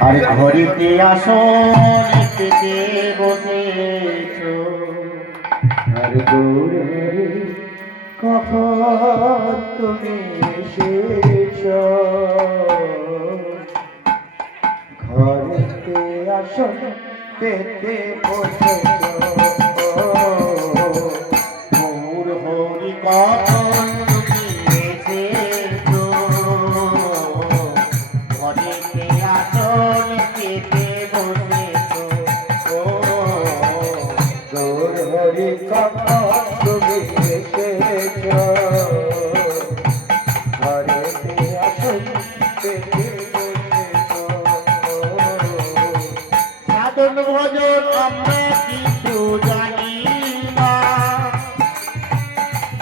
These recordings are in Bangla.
আর ঘড়িতে আসন পেতে বসেছ আর গৌরে কখন তুমি এসেছ ঘড়িতে আসন পেতে বসেছ গৌর হরি কখন তুমি এসেছ ঘড়িতে আসন পেতে বসেছ গৌর হরি কখন তুমি এসেছ ঘরেতে আসন পেতে বসেছ সাধন ভজন আমরা কিছু জানি না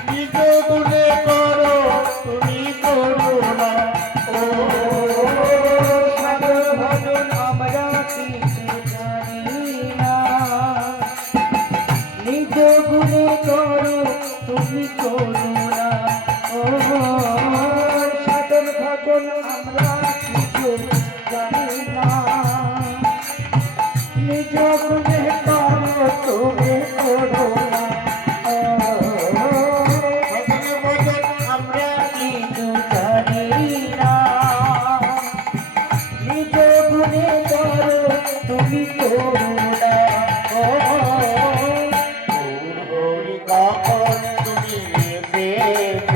নিজ গুণে করো তুমি করো না ও সাধন ভজন আমরা কিছু জানি না নিজ গুণে করো তুমি করো না ও সাধন ভজন আমরা কিছু জানি না নিজ গুণে করো তুমি করো না সাধন ভজন আমরা কিছু জানি না নিজ গুণে করো তুমি করো না ও কখন তুমি এসেছ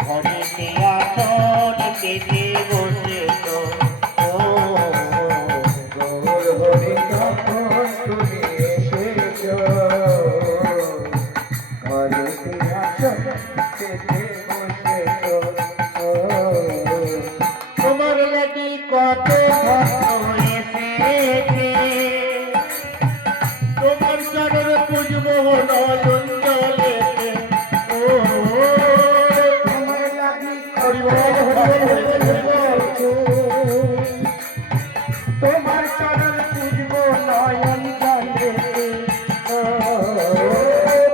ঘরেতে আসন পেতে বসেছ গৌর হরি কখন তুমি এসেছ ঘরেতে আসন পেতে বসেছ তোমার লাগি কত ভক্ত এসেছে তোমার চরণ পুজব নয়ন জলেতে ও তোমার লাগি তোমার চরণ পুজব নয়ন জলেতে ও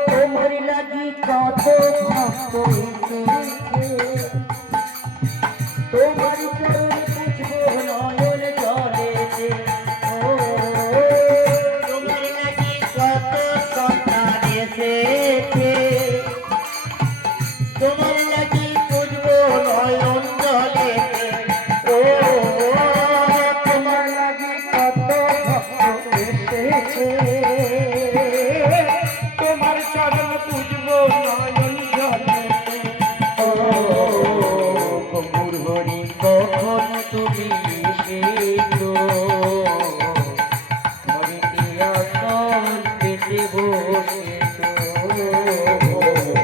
তোমার লাগি কত ভক্ত এসেছে তোমার চরণ পুজব নয়ন জলেতে ও তোমার লাগি কত সন্তান এসেছে তোমার লাগি পুজব নয়ন জলেতে ও তোমার লাগি কত ভক্ত এসেছে তোমার চরণ পুজব নয়ন জলেতে ও গৌর হরি কখন তুমি এসেছ ঘরেতে আসন পেতে বসেছ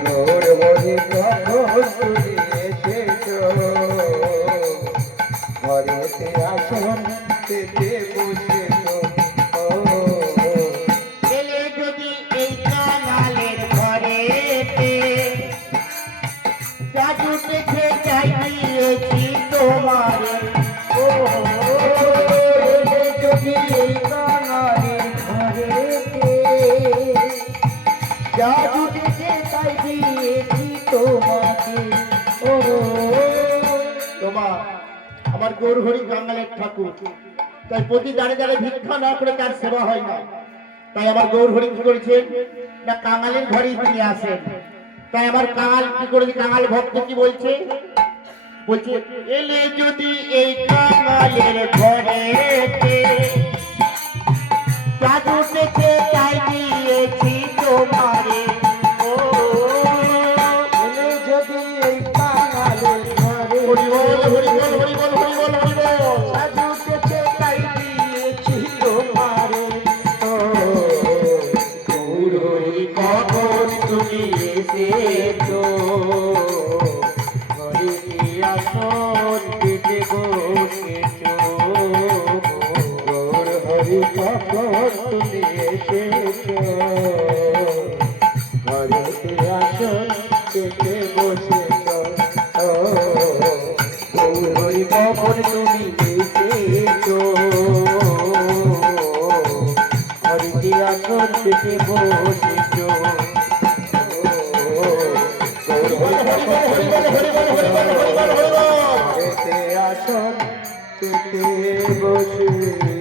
গৌর হরি কখন তুমি এসেছ ঘরেতে আসন পেতে বসেছ এলে যদি এই কাঙালের ঘরেতে জাদু দেখে চাই দিয়েছি তোমারে ও যদি এই কাঙালের ঘরেতে জাদু দেখে চাই দিয়েছি তোমাকে ও তোমার আমার গৌর হরি কাঙালের ঠাকুর তাই প্রতি দাঁড়ে দাঁড়ে ভিক্ষা না করে তার সেবা হয় না তাই আমার গৌর হরি কি করেছেন না কাঙালের ঘরেই তিনি আসেন তাই আমার কাঙাল কি করেছে কাঙাল ভক্ত কি বলছে বলছে এলে যদি এই কাঙালের ঘরেতে জাদু দেখে চাই দিয়েছি তোমারে ও এলে যদি এই কাঙালের ঘরে হরি বল হরি বল হরি বল হরি বল হরি বল জাদু দেখে চাই দিয়েছি তোমারে ও গৌর হরি কখন তুমি এসেছ ঘরেতে আসন পেতে বসেছ গৌর হরি কখন তুমি এসেছ ঘরেতে আসন পেতে বসেছ গৌর হরি কখন তুমি এসেছ ঘরেতে আসন পেতে বসেছ পেতে বসে